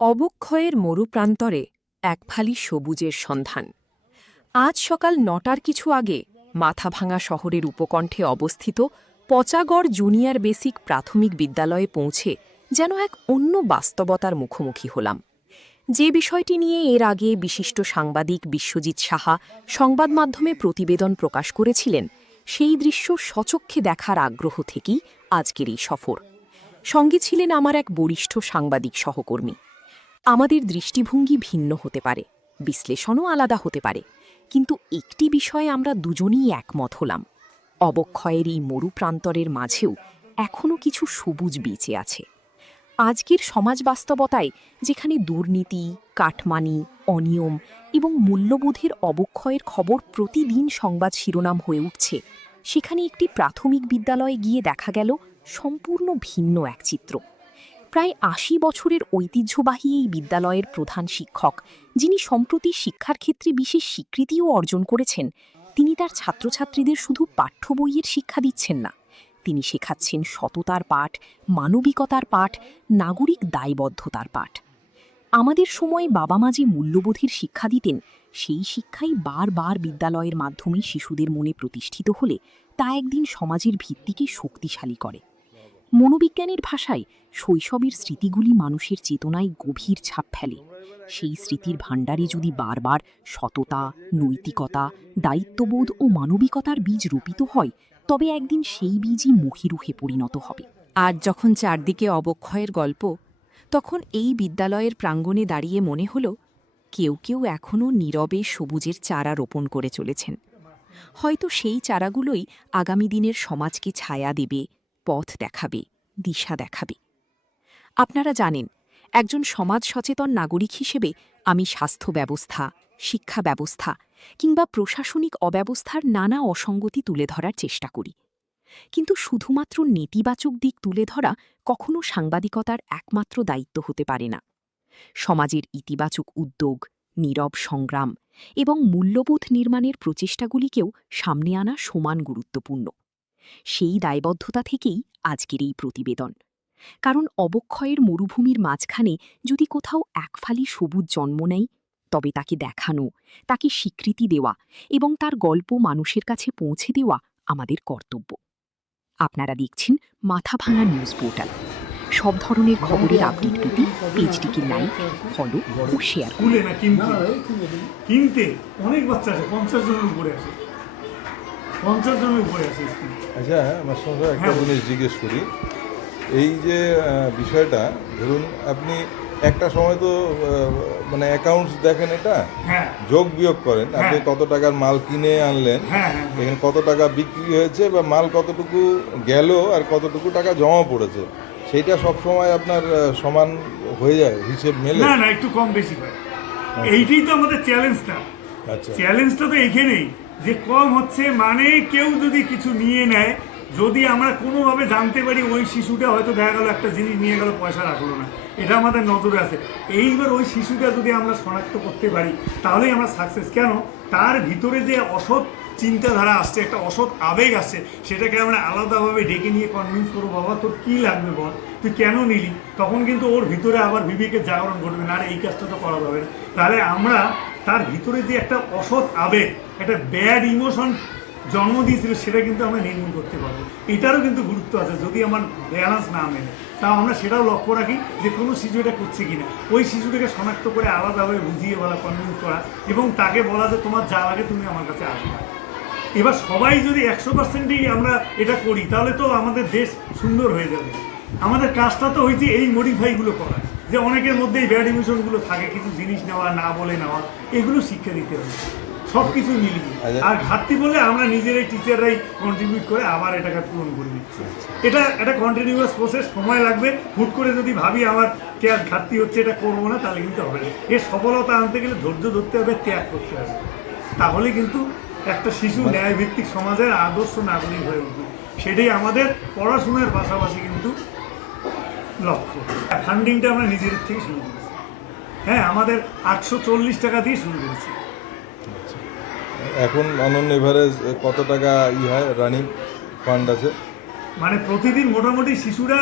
অবক্ষয়ের মরুপ্রান্তরে এক ফালি সবুজের সন্ধান। আজ সকাল ৯টার কিছু আগে মাথাভাঙা শহরের উপকণ্ঠে অবস্থিত পচাগড় জুনিয়র বেসিক প্রাথমিক বিদ্যালয়ে পৌঁছে যেন এক অন্য বাস্তবতার মুখোমুখি হলাম। যে বিষয়টি নিয়ে এর আগে বিশিষ্ট সাংবাদিক বিশ্বজিৎ সাহা সংবাদ মাধ্যমে প্রতিবেদন প্রকাশ করেছিলেন, সেই দৃশ্য স্বচক্ষে দেখার আগ্রহ থেকেই আজকের এই সফর। সঙ্গে ছিলেন আমার এক বরিষ্ঠ সাংবাদিক সহকর্মী। আমাদের দৃষ্টিভঙ্গি ভিন্ন হতে পারে, বিশ্লেষণও আলাদা হতে পারে, কিন্তু একটি বিষয়ে আমরা দুজনেই একমত হলাম: অবক্ষয়ের এই মরুপ্রান্তরের মাঝেও এখনও কিছু সবুজ বেঁচে আছে। আজকের সমাজ বাস্তবতায়, যেখানে দুর্নীতি, কাটমানি, অনিয়ম এবং মূল্যবোধের অবক্ষয়ের খবর প্রতিদিন সংবাদ শিরোনাম হয়ে উঠছে, সেখানে একটি প্রাথমিক বিদ্যালয়ে গিয়ে দেখা গেল সম্পূর্ণ ভিন্ন এক চিত্র। প্রায় ৮০ বছরের ঐতিহ্যবাহী এই বিদ্যালয়ের প্রধান শিক্ষক, যিনি সম্প্রতি শিক্ষার ক্ষেত্রে বিশেষ স্বীকৃতিও অর্জন করেছেন, তিনি তার ছাত্রছাত্রীদের শুধু পাঠ্য বইয়ের শিক্ষা দিচ্ছেন না, তিনি শেখাচ্ছেন সততার পাঠ, মানবিকতার পাঠ, নাগরিক দায়বদ্ধতার পাঠ। আমাদের সময়ে বাবা মা যে মূল্যবোধের শিক্ষা দিতেন, সেই শিক্ষাই বারবার বিদ্যালয়ের মাধ্যমে শিশুদের মনে প্রতিষ্ঠিত হলে তা একদিন সমাজের ভিত্তিকে শক্তিশালী করে। মনোবিজ্ঞানের ভাষায়, শৈশবের স্মৃতিগুলি মানুষের চেতনায় গভীর ছাপ ফেলে। সেই স্মৃতির ভাণ্ডারে যদি বারবার সততা, নৈতিকতা, দায়িত্ববোধ ও মানবিকতার বীজ রোপিত হয়, তবে একদিন সেই বীজই মহিরুহে পরিণত হবে। আজ যখন চারদিকে অবক্ষয়ের গল্প, তখন এই বিদ্যালয়ের প্রাঙ্গণে দাঁড়িয়ে মনে হল, কেউ কেউ এখনও নীরবে সবুজের চারা রোপণ করে চলেছেন। হয়তো সেই চারাগুলোই আগামী দিনের সমাজকে ছায়া দেবে, পথ দেখাবে, দিশা দেখাবে। আপনারা জানেন, একজন সমাজ সচেতন নাগরিক হিসেবে আমি স্বাস্থ্য ব্যবস্থা, শিক্ষা ব্যবস্থা কিংবা প্রশাসনিক অব্যবস্থার নানা অসঙ্গতি তুলে ধরার চেষ্টা করি। কিন্তু শুধুমাত্র নেতিবাচক দিক তুলে ধরা কখনো সাংবাদিকতার একমাত্র দায়িত্ব হতে পারে না। সমাজের ইতিবাচক উদ্যোগ, নীরব সংগ্রাম এবং মূল্যবোধ নির্মাণের প্রচেষ্টাগুলিকেও সামনে আনা সমান গুরুত্বপূর্ণ। সেই দায়বদ্ধতা থেকেই আজকের এই প্রতিবেদন। কারণ অবক্ষয়ের মরুভূমির মাঝখানে যদি কোথাও এক ফালি সবুজ জন্ম নেয়, তবে তাকে দেখানো, তাকে স্বীকৃতি দেওয়া এবং তার গল্প মানুষের কাছে পৌঁছে দেওয়া আমাদের কর্তব্য। আপনারা দেখছেন মাথাভাঙা নিউজ পোর্টাল। সব ধরনের খবরের আপডেট পেতে পেজটিকে লাইক, ফলো ও শেয়ার করুন। কিনতে অনেক বাচ্চা আছে, 50 জনের উপরে আছে, 50 জনের উপরে আছে। আচ্ছা, আমার সঙ্গে একটা জিনিস জিজ্ঞেস করি। এই যে বিষয়টা, ধরুন আপনি একটা সময় তো মানে অ্যাকাউন্টস দেখেন, এটা যোগ বিয়োগ করেন, আপনি কত টাকার মাল কিনে আনলেন, এখানে কত টাকা বিক্রি হয়েছে বা মাল কতটুকু গেল আর কতটুকু টাকা জমা পড়েছে, সেইটা সব সময় আপনার সমান হয়ে যায়, হিসেব মেলে? না, একটু কম বেশি হয়। এইটাই তো আমাদের চ্যালেঞ্জটা। আচ্ছা, চ্যালেঞ্জটা তো এইখানেই যে কম হচ্ছে, মানে কেউ যদি কিছু নিয়ে নেয়, যদি আমরা কোনোভাবে জানতে পারি ওই শিশুটা হয়তো দেখা গেল একটা জিনিস নিয়ে গেল, পয়সা রাখলো না, এটা আমাদের নজরে আছে। এইবার ওই শিশুটা যদি আমরা শনাক্ত করতে পারি, তাহলেই আমরা সাকসেস। কেন? তার ভিতরে যে অসৎ চিন্তাধারা আসছে, একটা অসৎ আবেগ আসছে, সেটাকে আমরা আলাদাভাবে ডেকে নিয়ে কনভিন্স করবো, বাবা তোর কী লাগবে বল, তুই কেন নিলি, তখন কিন্তু ওর ভিতরে আবার বিবেকের জাগরণ ঘটবে না, এই কাজটা তো করা যাবে না। তাহলে আমরা তার ভিতরে যে একটা অসৎ আবেগ, একটা ব্যাড ইমোশন জন্ম দিয়েছিল, সেটা কিন্তু আমরা নির্মূল করতে পারবো। এটারও কিন্তু গুরুত্ব আছে। যদি আমার ব্যালেন্স না মেলে, তাও আমরা সেটাও লক্ষ্য রাখি যে কোনো শিশু এটা করছে কিনা, ওই শিশুটাকে শনাক্ত করে আলাদাভাবে বুঝিয়ে বলা, কনভিন্স করা এবং তাকে বলা যে তোমার যা লাগে তুমি আমার কাছে আসবে। এবার সবাই যদি 100%ই আমরা এটা করি, তাহলে তো আমাদের দেশ সুন্দর হয়ে যাবে। আমাদের কাজটা তো হয়েছে এই মডিফাইগুলো করা, যে অনেকের মধ্যে এই ব্যাড ইমোশনগুলো থাকে, কিছু জিনিস নেওয়া, না বলে নেওয়া, এগুলো শিক্ষা দিতে হবে সব কিছু মিলিয়ে। আর ঘাটতি বললে আমরা নিজেরাই, টিচাররাই কন্ট্রিবিউট করে আবার এটাকে পূরণ করে দিচ্ছি। এটা একটা কন্টিনিউয়াস প্রসেস, সময় লাগবে। হুট করে যদি ভাবি আমার ঘাটতি হচ্ছে, এটা করবো না, তাহলে কিন্তু হবে না। এর সফলতা আনতে গেলে ধৈর্য ধরতে হবে, ত্যাগ করতে হবে, তাহলে কিন্তু একটা শিশু ন্যায়ভিত্তিক সমাজের আদর্শ নাগরিক হয়ে উঠবে। সেটাই আমাদের পড়াশোনার পাশাপাশি কিন্তু লক্ষ্য। ফান্ডিংটা আমরা নিজেদের থেকে শুরু করেছি। হ্যাঁ, আমাদের 840 টাকা দিয়ে শুরু করেছি। এখন অনন্য এভারেজ কত টাকা হয় রানিং ফান্ড আছে? মানে প্রতিদিন মোটামুটি শিশুরা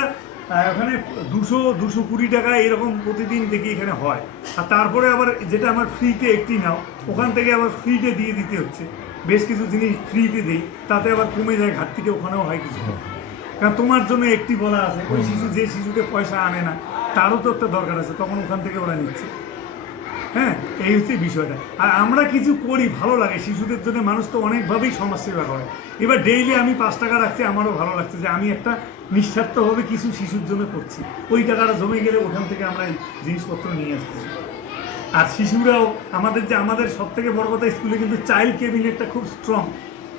ওখানে 200-220 টাকা এরকম প্রতিদিন দেখি এখানে হয়। আর তারপরে আবার যেটা আমার ফ্রিতে একটি নাও, ওখান থেকে আবার ফ্রিতে দিয়ে দিতে হচ্ছে, বেশ কিছু জিনিস ফ্রিতে দিই, তাতে আবার কমে যায় ঘাটতিটা, ওখানেও হয় কিছু। কারণ তোমার জন্য একটি বলা আছে, ওই শিশু যে শিশুতে পয়সা আনে না তারও তো একটা দরকার আছে, তখন ওখান থেকে ওরা নিচ্ছে। হ্যাঁ, এই হচ্ছে বিষয়টা। আর আমরা কিছু করি, ভালো লাগে শিশুদের জন্য। মানুষ তো অনেকভাবেই সমাজসেবা করে। এবার ডেইলি আমি 5 টাকা রাখছি, আমারও ভালো লাগছে যে আমি একটা নিঃস্বার্থভাবে কিছু শিশুর জন্য করছি। ওই টাকাটা জমে গেলে ওখান থেকে আমরা জিনিসপত্র নিয়ে আসতেছি। আর শিশুরাও আমাদের সব থেকে বড় কথা, স্কুলে কিন্তু চাইল্ড ক্যাবিনেটটা খুব স্ট্রং।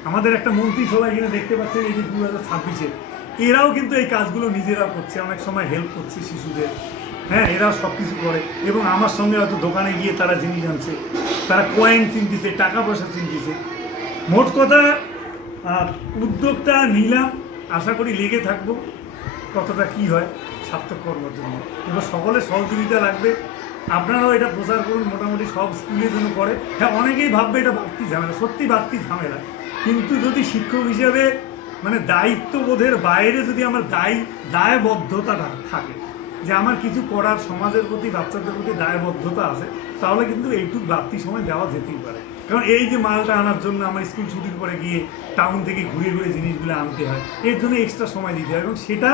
আমাদের একটা মন্ত্রিসভা এখানে দেখতে পাচ্ছেন, এই যে 2026-এ এরাও কিন্তু এই কাজগুলো নিজেরাও করছে, অনেক সময় হেল্প করছে শিশুদের। হ্যাঁ, এরাও সব কিছু করে এবং আমার সঙ্গে হয়তো দোকানে গিয়ে তারা জিনিস আনছে, তারা কয়েন চিনতেছে, টাকা পয়সা চিনতেছে। মোট কথা উদ্যোগটা নিলাম, আশা করি লেগে থাকবো, কতটা কি হয় সার্থক করবার জন্য। এবার সকলের সহযোগিতা লাগবে, আপনারাও এটা প্রচার করুন, মোটামুটি সব স্কুলে যেন করে। হ্যাঁ, অনেকেই ভাববে এটা বাড়তি ঝামেলা, সত্যি বাড়তি ঝামেলা, কিন্তু যদি শিক্ষক হিসেবে মানে দায়িত্ববোধের বাইরে যদি আমার দায়বদ্ধতাটা থাকে, যে আমার কিছু করার, সমাজের প্রতি, বাচ্চাদের প্রতি দায়বদ্ধতা আছে, তাহলে কিন্তু এইটুকু বাড়তি সময় দেওয়া যেতেই পারে। কারণ এই যে মালটা আনার জন্য আমার স্কুল ছুটির পরে গিয়ে টাউন থেকে ঘুরে ঘুরে জিনিসগুলো আনতে হয়, এর জন্য এক্সট্রা সময় দিতে হয়, এবং সেটা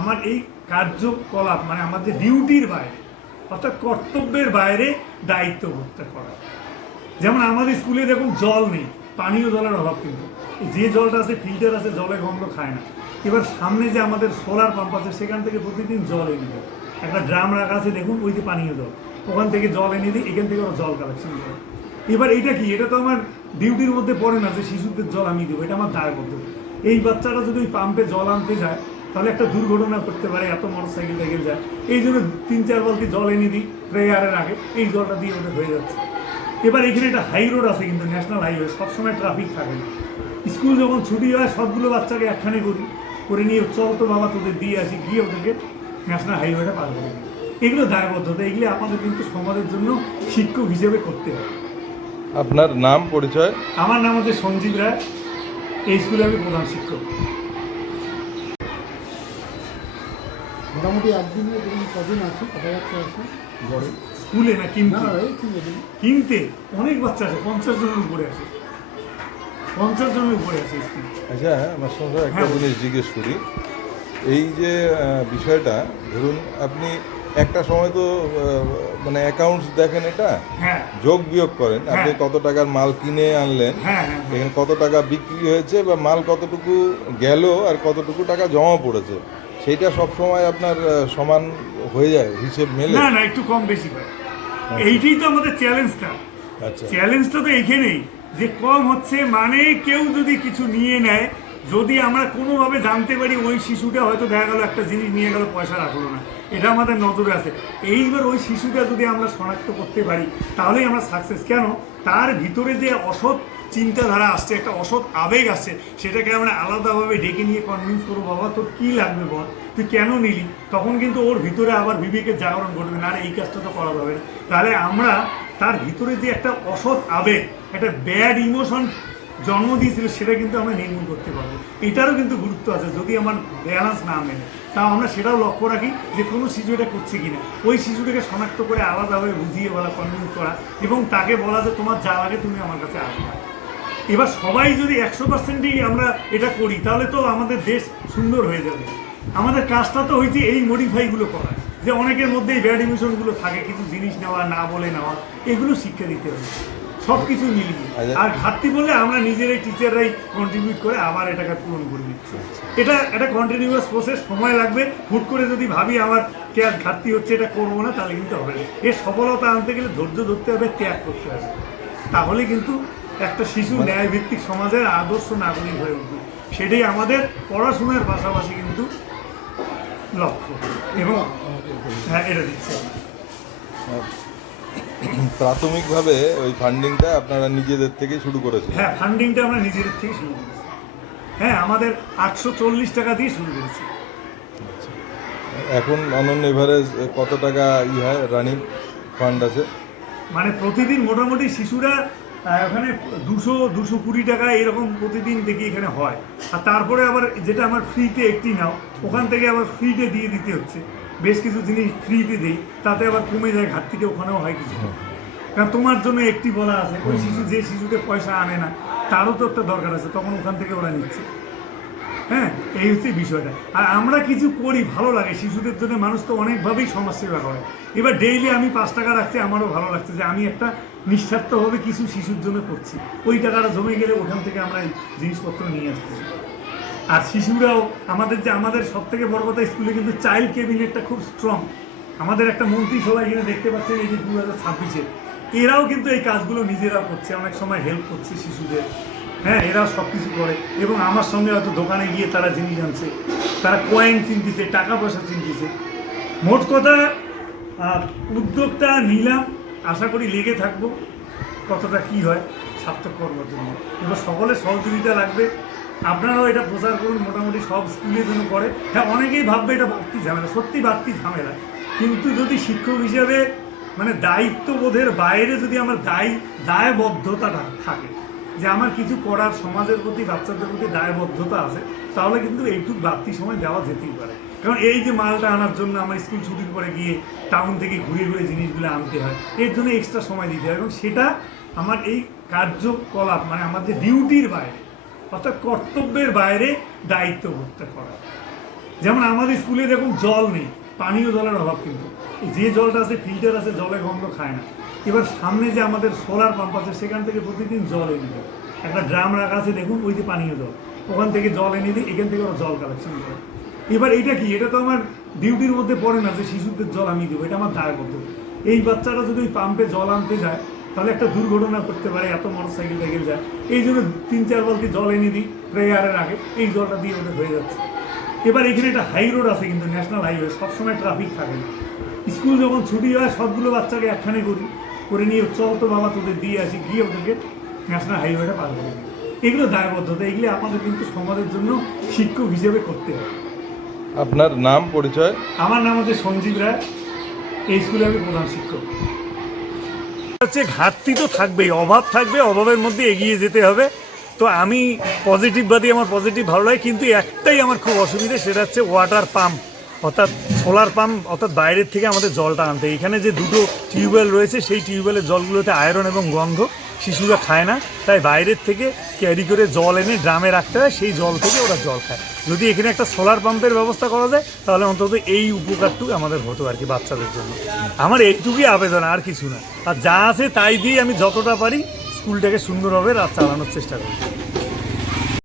আমার এই কার্যকলাপ মানে আমার যে ডিউটির বাইরে, অর্থাৎ কর্তব্যের বাইরে দায়িত্ববোধটা করা। যেমন আমাদের স্কুলে দেখুন জল নেই, পানীয় জলের অভাব, কিন্তু যে জলটা আছে ফিল্টার আছে, জলে গন্ধ খায় না। এবার সামনে যে আমাদের সোলার পাম্প আছে, সেখান থেকে প্রতিদিন জল এনে দেয়, একটা ড্রাম রাখা আছে দেখুন, ওই যে পানীয় জল, ওখান থেকে জল এনে দিই, এখান থেকে ওরা জল কালেকশন করে। এবার এটা কি, এটা তো আমার ডিউটির মধ্যে পড়ে না যে শিশুদের জল আমি দেবো, এটা আমার দায়বদ্ধতা। এই বাচ্চাটা যদি ওই পাম্পে জল আনতে যায়, তাহলে একটা দুর্ঘটনা করতে পারে, এত মোটরসাইকেল টাইকেল যায়। এই জন্য 3-4 বালতি জল এনে দিই প্রেয়ারের আগে, এই জলটা দিয়ে ওদের হয়ে যাচ্ছে। এবার এখানে একটা হাই রোড আছে, কিন্তু ন্যাশনাল হাইওয়ে, সবসময় ট্রাফিক থাকে না। স্কুল যখন ছুটি হয়, সবগুলো বাচ্চাকে একখানে করে নিয়ে চল তো বাবা তোদের দিয়ে আসি, গিয়ে ওদেরকে ন্যাশনাল হাইওয়েটা পার করে দিই। এগুলো দায়বদ্ধতা, এগুলো আমাদের কিন্তু সমাজের জন্য শিক্ষক হিসেবে করতে হয়। আপনার নাম, পরিচয়? আমার নাম হচ্ছে সঞ্জীব রায়, এই স্কুলে আমি প্রধান শিক্ষক। মোটামুটি একদিনে কদিন আছে, কথাবার্তা আছে স্কুলে না কিনতে? না, কিনতে অনেক বাচ্চা আছে, 50 জনের উপরে আছে, 50 জনের উপরে আছে স্কুলে। আচ্ছা, আমার সঙ্গে একটা জিনিস জিজ্ঞেস করি। এই যে বিষয়টা, ধরুন আপনি একটা সময় তো মানে অ্যাকাউন্টস দেখেন, এটা যোগ বিয়োগ করেন, আপনি কত টাকার মাল কিনে আনলেন, এখানে কত টাকা বিক্রি হয়েছে, বা মাল কতটুকু গেল আর কতটুকু টাকা জমা পড়েছে, সেইটা সব সময় আপনার সমান হয়ে যায়, হিসেব মেলে? না, একটু কম বেশি হয়। এইটাই তো আমাদের চ্যালেঞ্জটা। আচ্ছা, চ্যালেঞ্জটা তো এইখানেই যে কম হচ্ছে, মানে কেউ যদি কিছু নিয়ে নেয়, যদি আমরা কোনোভাবে জানতে পারি ওই শিশুটা হয়তো দেখা গেল একটা জিনিস নিয়ে গেল, পয়সা রাখলো না, এটা আমাদের নজরে আছে। এইবার ওই শিশুটা যদি আমরা শনাক্ত করতে পারি, তাহলেই আমরা সাকসেস। কেন, তার ভিতরে যে অসৎ চিন্তাধারা আসছে, একটা অসৎ আবেগ আসছে, সেটাকে আমরা আলাদাভাবে ডেকে নিয়ে কনভিন্স করবো, বাবা তোর কী লাগবে বল, তুই কেন নিলি, তখন কিন্তু ওর ভিতরে আবার বিবেকের জাগরণ ঘটবে না, আর এই কাজটা তো করা যাবে না। তাহলে আমরা তার ভিতরে যে একটা অসৎ আবেগ, একটা ব্যাড ইমোশন জন্ম দিয়েছিল, সেটা কিন্তু আমরা নির্মূল করতে পারবো। এটারও কিন্তু গুরুত্ব আছে, যদি আমার ব্যালেন্স না মেলে, তাও আমরা সেটাও লক্ষ্য রাখি যে কোনো শিশু এটা করছে কিনা, ওই শিশুটাকে শনাক্ত করে আলাদাভাবে বুঝিয়ে বলা, কনভিন্স করা, এবং তাকে বলা যে তোমার যা লাগে তুমি আমার কাছে আসবে। এবার সবাই যদি 100%ই আমরা এটা করি, তাহলে তো আমাদের দেশ সুন্দর হয়ে যাবে। আমাদের কাজটা তো হয়েছে এই মডিফাইগুলো করা, যে অনেকের মধ্যে এই ব্যাড ইমোশনগুলো থাকে, কিছু জিনিস নেওয়া, না বলে নেওয়া, এগুলো শিক্ষা দিতে হবে সব কিছু মিলিয়ে। আর ঘাটতি বললে আমরা নিজেরাই, টিচাররাই কন্ট্রিবিউট করে আবার এটাকে পূরণ করে দিচ্ছি। এটা একটা কন্টিনিউয়াস প্রসেস, সময় লাগবে। হুট করে যদি ভাবি আমার ঘাটতি হচ্ছে, এটা করবো না, তাহলে কিন্তু হবে না। এর সফলতা আনতে গেলে ধৈর্য ধরতে হবে, ত্যাগ করতে হবে, তাহলে কিন্তু একটা শিশু ন্যায়ভিত্তিক সমাজের আদর্শ নাগরিক হয়ে উঠবে। সেটাই আমাদের পড়াশোনার পাশাপাশি কিন্তু লক্ষ্য, এবং হ্যাঁ, এটা দিচ্ছে। প্রাথমিকভাবে ওই ফান্ডিংটা আপনারা নিজেদের থেকে শুরু করেছেন? হ্যাঁ, ফান্ডিংটা আমরা নিজেদের থেকে শুরু করেছি। হ্যাঁ, আমাদের 840 টাকা দিয়ে শুরু করেছি। এখন অনন্য এভারেজ কত টাকা হয়, রানিং ফান্ড আছে? মানে প্রতিদিন মোটামুটি শিশুরা ওখানে 200-220 টাকা এরকম প্রতিদিন দেখি এখানে হয়। আর তারপরে আবার যেটা আমার ফ্রিতে একটি নাও, ওখান থেকে আবার ফ্রিতে দিয়ে দিতে হচ্ছে, বেশ কিছু জিনিস ফ্রিতে দিই, তাতে আবার কমে যায় ঘাটতিটা, ওখানেও হয় কিছু। কারণ তোমার জন্য একটি বলা আছে, ওই শিশু যে শিশুতে পয়সা আনে না তারও তো একটা দরকার আছে, তখন ওখান থেকে ওরা নিচ্ছে। হ্যাঁ, এই হচ্ছে বিষয়টা। আর আমরা কিছু করি, ভালো লাগে শিশুদের জন্য। মানুষ তো অনেকভাবেই সমাজসেবা করে। এবার ডেইলি আমি 5 টাকা রাখছি, আমারও ভালো লাগছে যে আমি একটা নিঃস্বার্থভাবে কিছু শিশুর জন্য করছি। ওই টাকাটা জমে গেলে ওখান থেকে আমরা এই জিনিসপত্র নিয়ে আসতেছি। আর শিশুরাও আমাদের সব থেকে বড় কথা, স্কুলে কিন্তু চাইল্ড ক্যাবিনেটটা খুব স্ট্রং। আমাদের একটা মন্ত্রিসভা এখানে দেখতে পাচ্ছেন, এই যে 2026-এ এরাও কিন্তু এই কাজগুলো নিজেরাও করছে, অনেক সময় হেল্প করছে শিশুদের। হ্যাঁ, এরাও সব কিছু করে, এবং আমার সঙ্গে হয়তো দোকানে গিয়ে তারা জিনিস আনছে, তারা কয়েন চিনতেছে, টাকা পয়সা চিনতেছে। মোট কথা উদ্যোগটা নিলাম, আশা করি লেগে থাকবো, কতটা কি হয় সার্থক করবার জন্য। এবার সকলের সহযোগিতা লাগবে। আপনারাও এটা প্রচার করুন, মোটামুটি সব স্কুলের জন্য করে। হ্যাঁ, অনেকেই ভাববে এটা বাড়তি ঝামেলা, সত্যি বাড়তি ঝামেলা, কিন্তু যদি শিক্ষক হিসাবে মানে দায়িত্ববোধের বাইরে যদি আমার দায়বদ্ধতাটা থাকে, যে আমার কিছু করার, সমাজের প্রতি, বাচ্চাদের প্রতি দায়বদ্ধতা আছে, তাহলে কিন্তু এইটুকু বাড়তি সময় দেওয়া যেতেই পারে। কারণ এই যে মালটা আনার জন্য আমার স্কুল ছুটির পরে গিয়ে টাউন থেকে ঘুরে ঘুরে জিনিসগুলো আনতে হয়, এর জন্য এক্সট্রা সময় দিতে হয়, এবং সেটা আমার এই কার্যকলাপ মানে আমার যে ডিউটির বাইরে, অর্থাৎ কর্তব্যের বাইরে দায়িত্ববোধটা করা। যেমন আমাদের স্কুলে দেখুন জল নেই, পানীয় জলের অভাব, কিন্তু যে জলটা আছে ফিল্টার আছে, জলে গন্ধ খায় না। এবার সামনে যে আমাদের সোলার পাম্প আছে, সেখান থেকে প্রতিদিন জল এনে দেয়, একটা ড্রাম রাখা আছে দেখুন, ওই যে পানীয় জল, ওখান থেকে জল এনে দিই, এখান থেকে ওরা জল কালেকশন করে। এবার এটা কি, এটা তো আমার ডিউটির মধ্যে পড়ে না যে শিশুদের জল আমি দেবো, এটা আমার দায়বদ্ধতা। এই বাচ্চাটা যদি ওই পাম্পে জল আনতে যায়, তাহলে একটা দুর্ঘটনা করতে পারে, এত মোটরসাইকেল টাইকেল যায়। এই জন্য 3-4 বালতি জল এনে দিই প্রেয়ারের আগে, এই জলটা দিয়ে ওদের হয়ে যাচ্ছে। এবার এখানে একটা হাই রোড আছে, কিন্তু ন্যাশনাল হাইওয়ে, সবসময় ট্রাফিক থাকে না। স্কুল যখন ছুটি হয়, সবগুলো বাচ্চাকে একখানে করে নিয়ে চল তো বাবা তোদের দিয়ে আসি, গিয়ে ওদেরকে ন্যাশনাল হাইওয়েটা পার করে দিই। এগুলো দায়বদ্ধতা, এগুলো আমাদের কিন্তু সমাজের জন্য শিক্ষক হিসেবে করতে হবে। আপনার নাম, পরিচয়? আমার নাম হচ্ছে সঞ্জীব রায়, এই স্কুলে আমি প্রধান শিক্ষক। হচ্ছে ঘাটতি তো থাকবেই, অভাব থাকবে, অভাবের মধ্যে এগিয়ে যেতে হবে। তো আমি পজিটিভবাদী, আমার পজিটিভ ভালো লাগে, কিন্তু একটাই আমার খুব অসুবিধা, সেটা হচ্ছে ওয়াটার পাম্প, অর্থাৎ সোলার পাম্প, অর্থাৎ বাইরের থেকে আমাদের জলটা আনতে। এখানে যে 2টো টিউবওয়েল রয়েছে, সেই টিউবওয়েলের জলগুলোতে আয়রন এবং গন্ধ, শিশুরা খায় না, তাই বাইরের থেকে ক্যারি করে জল এনে ড্রামে রাখতে হয়, সেই জল থেকে ওরা জল খায়। যদি এখানে একটা সোলার পাম্পের ব্যবস্থা করা যায়, তাহলে অন্তত এই উপকারটুকু আমাদের হতো আর কি, বাচ্চাদের জন্য। আমার এইটুকুই আবেদন, আর কিছু না। আর যা আছে তাই দিয়ে আমি যতটা পারি স্কুলটাকে সুন্দরভাবে চালানোর চেষ্টা করি।